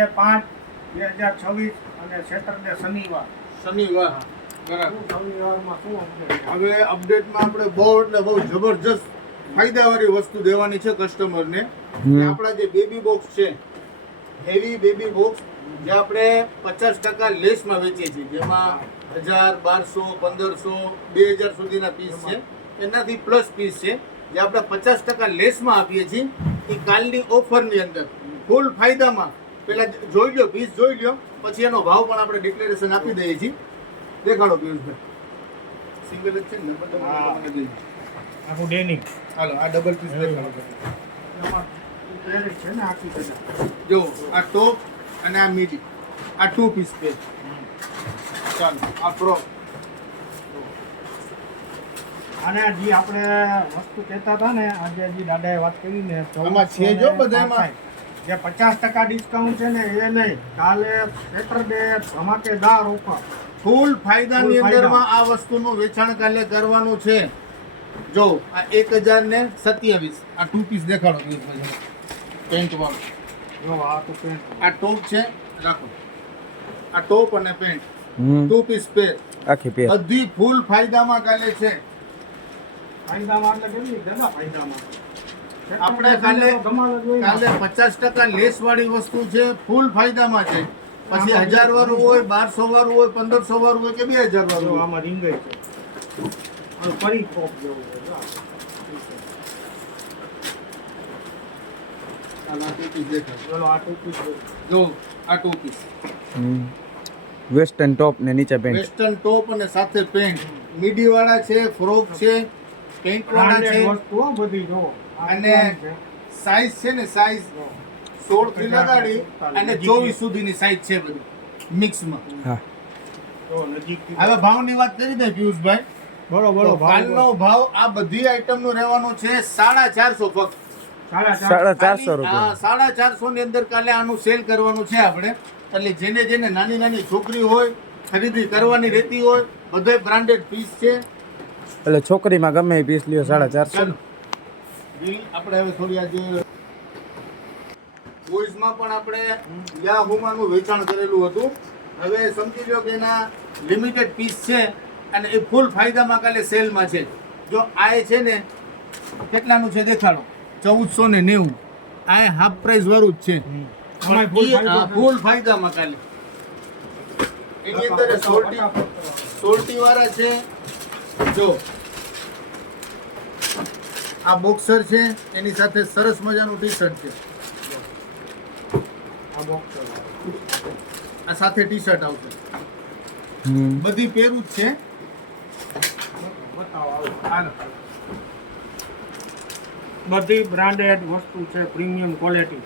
2/5/2026 અને સેટરડે શનિવાર શનિવારમાં શું હવે અપડેટમાં આપણે બહુ એટલે બહુ જબરજસ્ત ફાયદાવાળી વસ્તુ દેવાની છે કસ્ટમરને. આપણા જે બેબી બોક્સ છે, હેવી બેબી બોક્સ, જે આપણે 50% લેસમાં વેચીએ છીએ, જેમાં 1000, 1200, 1500, 2000 સુધીના પીસ છે. એનાથી પ્લસ પીસ છે જે આપણે 50% લેસમાં આપીએ છીએ. એ કાલની ઓફરની અંદર ફૂલ ફાયદામાં. પેલા જોઈ લો, પીસ જોઈ લો, પછી એનો ભાવ પણ આપણે ડિક્લેરેશન આપી દઈએ છીએ. દેખાડો પિયુષભાઈ, સિંગલ જ છે ને? આખું ડેનિમ. હાલો, આ ડબલ પીસ દેખાડો. એમાં પેરેટ છે ને આખી બધા. જો આ ટોપ અને આ મીડી, આ 2 પીસ છે. ચાલો, આ ફ્રોક. અને જે આપણે વસ્તુ કહેતા હતા ને, આજે જે દાદાએ વાત કરી ને, આમાં છે જો બધામાં જે 50% ડિસ્કાઉન્ટ છે ને, એ નહીં. કાલે સેટરડે ધમાકેદાર ઓફર, ફૂલ ફાયદાની અંદરમાં આ વસ્તુનું વેચાણ કાલે કરવાનું છે. જો આ 1027, આ 2 પીસ દેખાડો પેન્ટ વાળું. જો આ તો પેન્ટ, આ ટોપ છે, રાખો. આ ટોપ અને પેન્ટ 2 પીસ પેર, આખી પેર બધી ફૂલ ફાયદામાં કાલે છે. ફાયદામાં એટલે કેટલી દાદા ફાયદામાં આપણે કાલે 50% લેસ વાળી વસ્તુ છે, ફૂલ ફાયદામાં છે. પછી 1000 વાળું હોય, 1200 વાળું હોય, 1500 વાળું હોય કે 2000 વાળું હોય. આમાં રીંગાઈ છે. ફરી ટોપ જેવું છે. આ 2 પીસ દેખાડો. ચલો આ ટોપી જો આ 2 પીસ વેસ્ટર્ન ટોપ ને નીચે પેન્ટ. વેસ્ટર્ન ટોપ અને સાથે પેન્ટ, મીડી વાળા છે, ફ્રોક છે, પેન્ટ વાળા છે. વસ્તુઓ બધી જો. અને સાઈઝ છે ને, સાઈઝ 16 થી લગાડી અને 24 સુધીની સાઈઝ છે બધી મિક્સમાં. હા, જો નજીક હવે ભાવની વાત કરી દે પિયુષભાઈ. બરોબર. કાલનો ભાવ આ બધી આઈટમનો રહેવાનો છે 450 ફક્ત. 450 રૂપિયા. હા, 450 ની અંદર કાલે આનું સેલ કરવાનું છે આપણે. એટલે જેને નાની નાની છોકરી હોય, ખરીદી કરવાની રહેતી હોય, બધો બ્રાન્ડેડ પીસ છે. એટલે છોકરીમાં ગમે એ પીસ લ્યો 450. આપણે હવે થોડી આજે બોયઝમાં પણ આપણે યાહુમાનું વેચાણ કરેલું હતું. હવે સમજી લો કે એના લિમિટેડ પીસ છે અને એ ફૂલ ફાયદામાં કાલે સેલમાં છે. જો આ છે ને, કેટલાનું છે દેખાડો, 1490. આ હાફ પ્રાઇસ વાળું જ છે, ફૂલ ફાયદામાં કાલે. એની અંદર સોલ્ટી વાળા છે. જો આ બોક્સર છે, એની સાથે સરસ મજાનું ટી શર્ટ છે. આ સાથે ટી શર્ટ આવશે. બધી પેરું જ છે. હાલો, બધી બ્રાન્ડેડ વસ્તુ છે, પ્રીમિયમ ક્વોલિટી,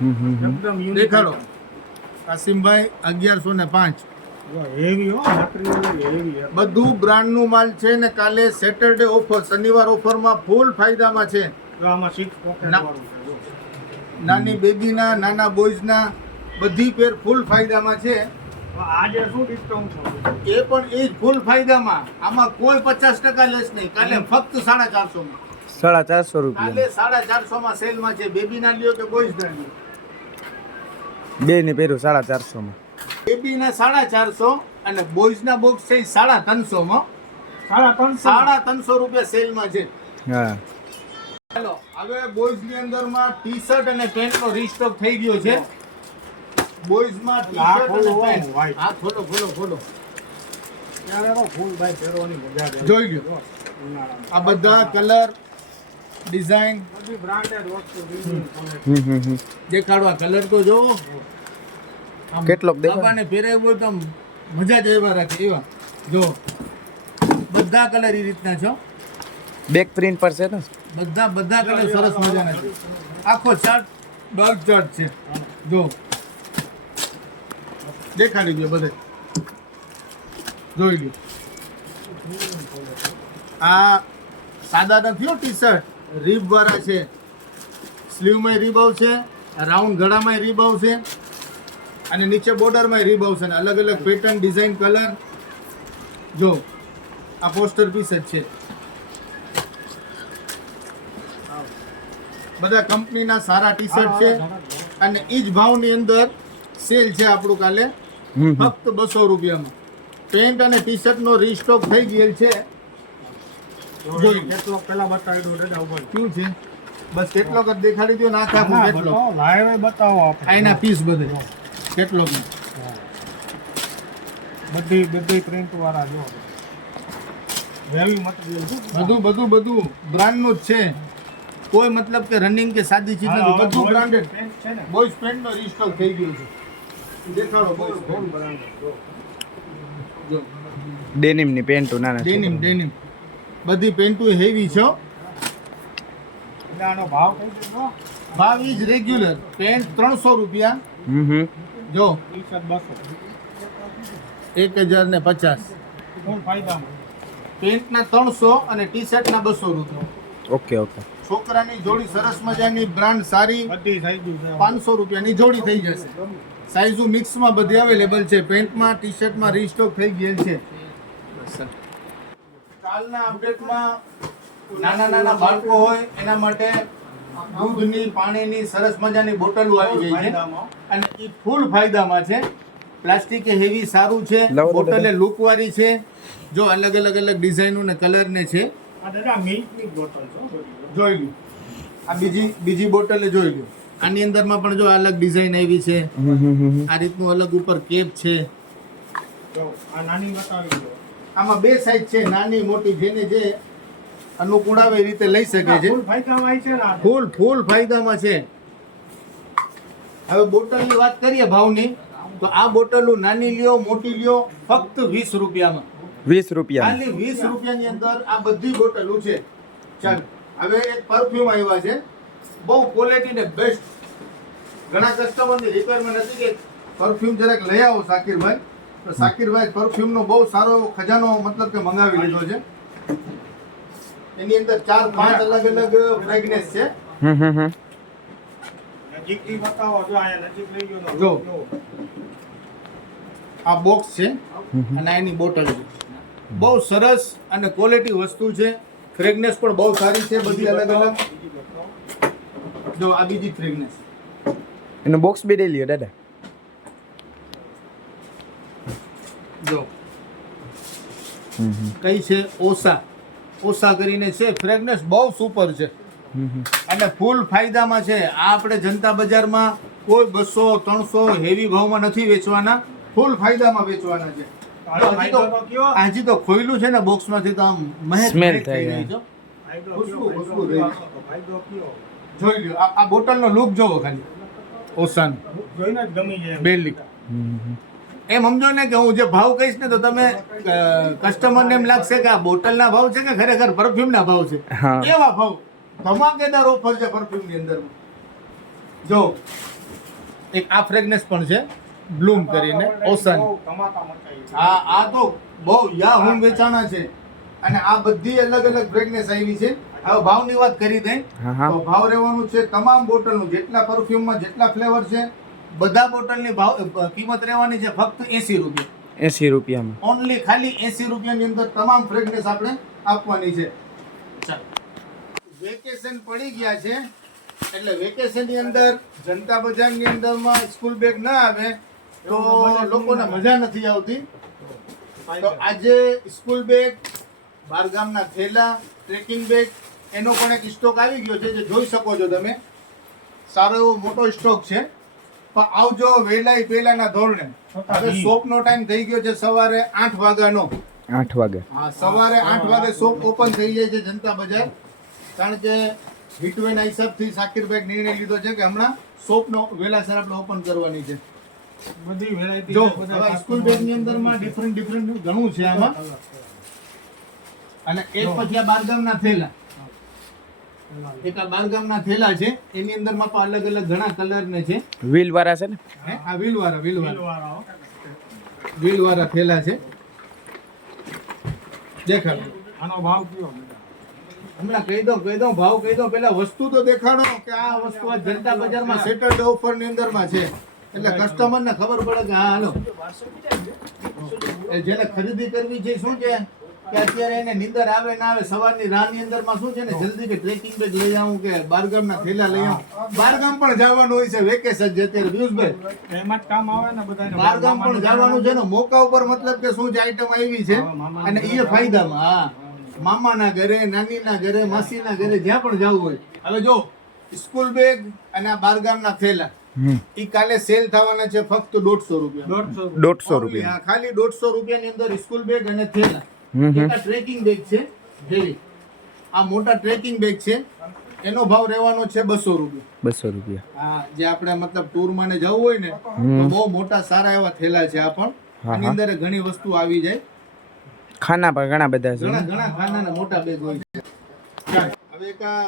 એકદમ યુનિક. દેખાડો કાસિમભાઈ, 1105. હેવી હો, મટીરીયલ હેવી. બધું બ્રાન્ડનું માલ છે ને કાલે સેટરડે ઓફર, શનિવાર ઓફરમાં ફૂલ ફાયદામાં છે. આમાં 6 પોકેટ વાળું છે. જો નાની બેબીના, નાના બોયઝના બધી પેર ફૂલ ફાયદામાં છે. આજે શું ડિસ્કાઉન્ટ છે? એ પણ એ જ ફૂલ ફાયદામાં. આમાં કોઈ 50% લેસ નહીં. કાલે ફક્ત 450 450 કાલે રૂપિયા. 450 સેલમાં છે. બેબીના લ્યો કે બોયઝના લ્યો, બે ને પહેર્યું 450 બેબીના 450 અને બોયઝના બોક્સ છે 350 માં. 350 રૂપિયા સેલમાં છે. હા, ચાલો હવે બોયઝ ની અંદરમાં ટી શર્ટ અને પેન્ટ નો રીસ્ટોક થઈ ગયો છે. બોયઝ માં ટી શર્ટ અને પેન્ટ. હા, ખોલો. ત્યારે તો ફૂલ ભાઈ પહેરવાની મજા આવે. જોઈ લો આ બધા કલર, ડિઝાઇન, બધી બ્રાન્ડેડ વસ્તુ, પ્રીમિયમ ક્વોલિટી. દેખાડવા કલર તો જોવો. કેટલોક દેખાય. બાબાને પહેરાવ્યું હોય તો મજા જ એવા રાખે એવા. જો બધા કલર એ રીતના છે. બેક પ્રિન્ટ પર છે ને. બધા કલર સરસ મજાના છે. આખો ચાર્ટ ડાર્ક ચાર્ટ છે. જો દેખાડી ગયો બધે, જોઈ લો. આ સાદા નથી ટી શર્ટ, રીબ વાળા છે. સ્લીવમાં રીબ આવશે, રાઉન્ડ ગળામાં રીબ આવશે અને નીચે બોર્ડરમાં રીબ આવશે. અલગ અલગ પેટર્ન, ડિઝાઇન, કલર. જો આ પોસ્ટર પીસ જ છે. બધા કંપનીના સારા ટી શર્ટ છે અને એ જ ભાવની અંદર સેલ છે આપણું કાલે ફક્ત 200 રૂપિયામાં. પેન્ટ અને ટી શર્ટ નો રીસ્ટોક થઈ ગયેલ છે. જોઈ કેટલો પેલા બતાવી દો દાદા ઉપર શું છે બસ કેટલો જ દેખાડી દો. નાખ આપું કેટલો લાઈવ બતાવો આપણે આના પીસ બધે કેટલો બધી પ્રિન્ટ વાળા જો હેવી મટીરિયલ છે બધું બ્રાન્ડ નું જ છે. કોઈ મતલબ કે રનિંગ કે સાદી ચીજ નથી. બધું બ્રાન્ડેડ પેન્ટ છે ને બોયઝ પેન્ટ નો રીસ્ટોક થઈ ગયો છે. દેખાડો બોયઝ ફૂલ બ્રાન્ડ જો ડેનિમ ની પેન્ટો નાના ડેનિમ બધી પેન્ટો હેવી છે હો. એટલે આનો ભાવ કઈ દેજો ભાવ ઈ જ રેગ્યુલર. પેન્ટ 300 રૂપિયા. જો ટી-શર્ટ 200 1050. ફૂલ ફાયદામાં પેન્ટના 300 અને ટી શર્ટના 200 રૂપિયા. ઓકે ઓકે છોકરાની જોડી સરસ મજાની બ્રાન્ડ સારી બધી સાઈઝ છે 500 રૂપિયાની જોડી થઈ જશે. સાઈઝો મિક્સમાં બધી અવેલેબલ છે. પેન્ટમાં ટી શર્ટમાં રીસ્ટોક થઈ ગયેલ છે. કાલના અપડેટમાં નાના બાળકો હોય એના માટે દૂધની પાણીની સરસ મજાની બોટલો આવી ગઈ છે અને એ ફૂલ ફાયદામાં છે. પ્લાસ્ટિક હેવી સારું છે. બોટલે લુક વાળી છે. જો અલગ અલગ ડિઝાઇનો ને કલર ને છે. આ દાદા મિલ્કની બોટલ છે જોઈ લો. આ બીજી બોટલે જોઈ લો. આની અંદરમાં પણ જો અલગ ડિઝાઇન આવી છે. આ રીતનું અલગ ઉપર કેપ છે. જો આ નાની બતાવી દો આમાં બે સાઈઝ છે, નાની મોટી. જેને જે અનુકૂળ આવે એ રીતે લઈ શકે છે. ફૂલ ફાયદામાં આવી છે ને આ ફૂલ ફાયદામાં છે. હવે બોટલની વાત કરીએ ભાવની, તો આ બોટલો નાની લ્યો મોટી લ્યો ફક્ત 20 રૂપિયામાં. 20 રૂપિયા ખાલી 20 રૂપિયાની અંદર આ બધી બોટલો છે. ચાલ હવે એક પરફ્યુમ આવ્યા છે, બહુ ક્વોલિટી ને બેસ્ટ. ઘણા કસ્ટમરની રિક્વાયરમેન્ટ હતી કે પરફ્યુમ જરાક લઈ આવો શાકિરભાઈ, તો શાકિરભાઈ પરફ્યુમનો બહુ સારો એવો ખજાનો મતલબ કે મંગાવી લીધો છે. એની અંદર 4-5 અલગ ફ્રેગ્રન્સ છે. નજીકથી બતાવો જો આયા નજીક લઈ ગયો જો. આ બોક્સ છે અને એની બોટલ છે. બહુ સરસ અને ક્વોલિટી વસ્તુ છે. ફ્રેગ્રન્સ પણ બહુ સારી છે, બધી અલગ જો આ બીજી ફ્રેગ્રન્સ. એનું બોક્સ બી દઈ લ્યો દાદા. જો કઈ છે ઓસા કરીને છે. ફ્રેગ્રન્સ બહુ સુપર છે અને ફૂલ ફાયદામાં છે. આ આપણે જનતા બજારમાં કોઈ 200-300 હેવી ભાવમાં નથી વેચવાના, ફૂલ ફાયદામાં વેચવાના છે. આજે તો ખોયલું છે ને બોક્સમાંથી તો આમ મહેક Smell થઈ થાય રહી છે. ખુશ્બુ થઈ રહી છે. ફાયદો કયો જોઈ લ્યો. આ બોટલનો લુક જોવો ખાલી ઓસાનો જોઈને જ ગમી જાય બેલી. એમ સમજો ને કે હું જે ભાવ કહીશ ને તો તમે કસ્ટમરને એમ લાગશે કે આ બોટલના ભાવ છે કે ખરેખર પરફ્યુમના ભાવ છે. હા. એવા ભાવ ધમાકેદાર ઓફર છે પરફ્યુમની અંદર. જો એક આ ફ્રેગ્રન્સ પણ છે બ્લૂમ કરીને ઓસન. ધમાકા મચાવી છે. આ તો બહુ યાહુમ વેચાણા છે અને આ બધી અલગ ફ્રેગ્રન્સ આવી છે. હવે ભાવની વાત કરી દઈ તો ભાવ રહેવાનું છે તમામ બોટલનું. જેટલા પરફ્યુમમાં જેટલા ફ્લેવર છે બધા બોટલની ભાવ કિંમત રહેવાની છે ફક્ત 80 રૂપિયા. 80 રૂપિયામાં ઓનલી ખાલી 80 રૂપિયાની અંદર તમામ ફ્રેગ્રન્સ આપણે આપવાની છે. ચાલો વેકેશન પડી ગયા છે એટલે વેકેશનની અંદર જનતા બજારની અંદરમાં સ્કૂલ બેગ ના આવે તો લોકોને મજા નથી આવતી. તો આજે સ્કૂલ બેગ, બારગામના થેલા, ટ્રેકિંગ બેગ એનો પણ એક સ્ટોક આવી ગયો છે જે જોઈ શકો છો તમે. સારો એવો મોટો સ્ટોક છે. પણ આવજો વહેલા પહેલાના ધોરણે. હવે શોપનો ટાઈમ થઈ ગયો છે સવારે 8 વાગ્યાનો. 8 વાગે. હા, સવારે 8 વાગે શોપ ઓપન થઈ જાય છે જનતા બજાર. કારણ કે હિટવેના હિસાબથી શાકિરભાઈ નિર્ણય લીધો છે કે હમણાં શોપનો વહેલાસર આપણે ઓપન કરવાની છે. બધી વેરાયટી જો હવે સ્કૂલ બેગની અંદરમાં ડિફરન્ટ ઘણું છે આમાં. અને એક પછી આ બારગામના થેલા. એક આ બારગામના થેલા છે એની અંદરમાં પણ અલગ ઘણા કલર ને છે. વ્હીલ વાળા છે ને? આ વ્હીલ વાળા થેલા છે. દેખાડો આનો ભાવ કયો હમણાં કહી દઉં ભાવ કહી દઉં. પેલા વસ્તુ તો દેખાડો કે આ વસ્તુ આ જનતા બજારમાં સેટરડે ઓફર ની અંદરમાં છે એટલે કસ્ટમર ને ખબર પડે કે હા હાલો જેને ખરીદી કરવી છે શું છે કે અત્યારે એને નીંદર આવે ના આવે સવારની રાની અંદરમાં શું છે ને જલ્દી કે ટ્રેકિંગ બેગ લઈ આવું કે બારગામના થેલા લઈ આવું. બારગામ પણ જવાનું હોય છે વેકેશન છે અત્યારે પિયુષભાઈ, એમાં જ કામ આવે ને બધાને. બારગામ પણ જવાનું છે ને મોકા ઉપર, મતલબ કે શું છે આઈટમ આવી છે અને એ ફાયદામાં. હા, મામાના ઘરે, નાનીના ઘરે, માસીના ઘરે જ્યાં પણ જવું હોય. હવે જો સ્કૂલ બેગ અને આ બારગામના થેલા ઈ કાલે સેલ થવાના છે ફક્ત 150 રૂપિયા. 150 રૂપિયા. હા, ખાલી 150 રૂપિયાની અંદર સ્કૂલ બેગ અને થેલા. એક આ ટ્રેકિંગ બેગ છે હેવી, આ મોટા ટ્રેકિંગ બેગ છે, એનો ભાવ રહેવાનો છે 200 રૂપિયા. 200 રૂપિયા. હા, જે આપણે મતલબ ટૂરમાં ને જવું હોય ને તો બહુ મોટા સારા એવા થેલા છે આ પણ. આની અંદર ઘણી વસ્તુ આવી જાય. ખાના પર ઘણા બધા છે. ઘણા ઘણા ખાનાના મોટા બેગ હોય છે. હવે એક આ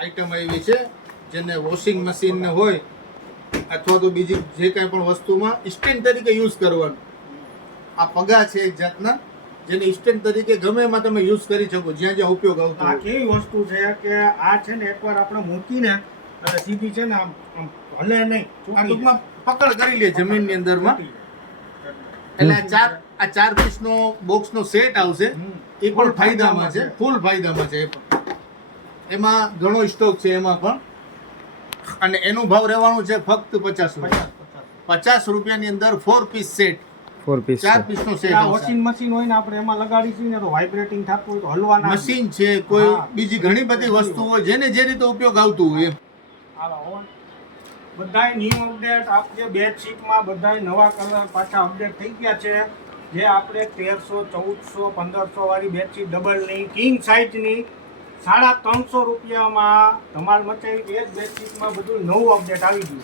આઈટમ આવી છે જેને વોશિંગ મશીન ને હોય અથવા તો બીજી જે કાંઈ પણ વસ્તુમાં સ્ટેન્ડ તરીકે યુઝ કરવાનું. આ પગા છે એક જાતના, જેને સ્ટેન્ડ તરીકે ગમે એમાં તમે યુઝ કરી શકો જ્યાં જ્યાં ઉપયોગ આવતો આ હોય. કેવી વસ્તુ છે કે આ છે ને એકવાર આપણે મૂકીને એટલે સીધી છે ને આમ હલે નહીં, આ ટૂંકમાં પકડ કરી લે જમીનની અંદરમાં. એટલે આ ચાર પીસનો બોક્સનો સેટ આવશે. એ પણ ફાયદામાં છે, ફૂલ ફાયદામાં છે. એ પણ એમાં ઘણો સ્ટોક છે એમાં પણ. અને એનો ભાવ રહેવાનું છે ફક્ત 50 રૂપિયા. 50 રૂપિયાની અંદર 4 પીસ સેટ, 4 પીસ. 4 પીસનો સેટ આ આવશે. વોશિંગ મશીન હોય ને આપણે એમાં લગાડીશું ને તો વાઇબ્રેટિંગ થતું હોય તો હલવાના મશીન છે, કોઈ બીજી ઘણી બધી વસ્તુઓ જેને જે રીતે ઉપયોગ આવતું હોય એમ. બધાય ન્યુ અપડેટ આપણે બેડશીટમાં બધાય નવા કલર પાછા અપડેટ થઈ ગયા છે. જે આપણે 1300, 1400, 1500 વાળી બેડશીટ ડબલની કિંગ સાઇઝની 350 રૂપિયામાં ધમાલ મચાવી. એક બેડશીટમાં બધું નવું અપડેટ આવી ગયું.